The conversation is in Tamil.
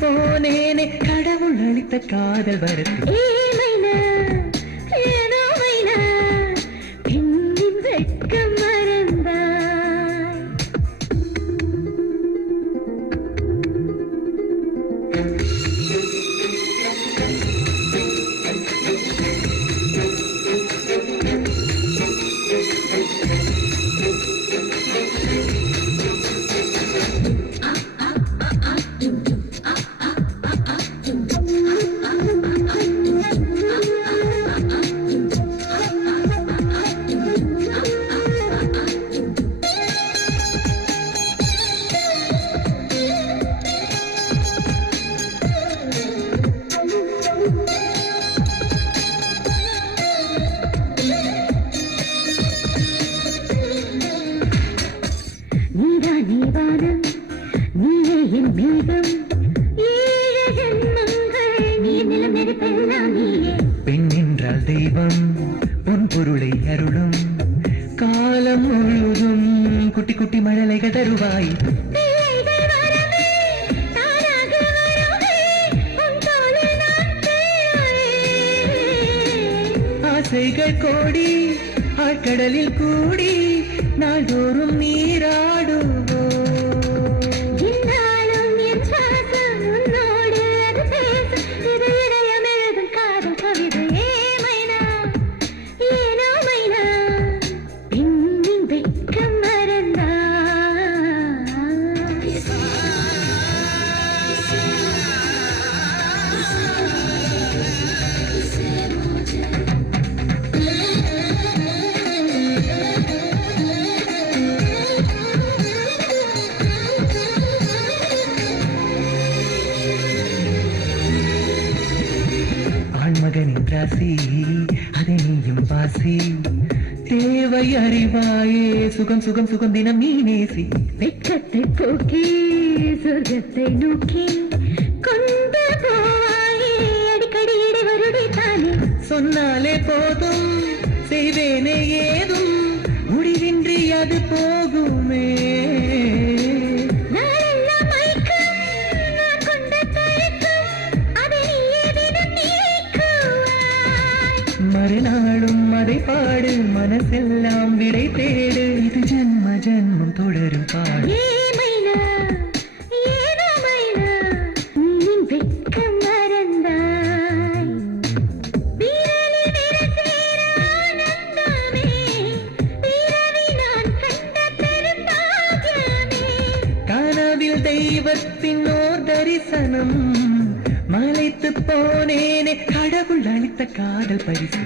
போனேனே கடவுள் அளித்த காதல் வரத்து பெண் என்றால் தெய்வம் பொன் பொருளை அருளும் காலம் முழுதும் குட்டி குட்டி மழலைகள் தருவாய் ஆசைகள் கோடி ஆழ்கடலில் கூடி நாள்தோறும் நீராடுவோம் மகனின் ராசி அதை நீயும் வாசி தேவை அறிவாயே சுகம் சுகம் சுகம் தினம் நீ நேசி வெட்கத்தை போக்கி சொர்க்கத்தை நோக்கி கொண்டு போவாயே அடிக்கடி இடைவருடைத்தானே சொன்னாலே போதும் செய்வேனே ஏதும் முடிவின்றி அது போகுமே மறுநாளும் அதை பாடு மனசெல்லாம் விடை தேடு இது ஜன்ம ஜன்மம் தொடரும் பாடு கனவில் தெய்வத்தின் ஓர் தரிசனம் மலைத்து போனேனே கடவுள் அளித்த காதல் பரிசு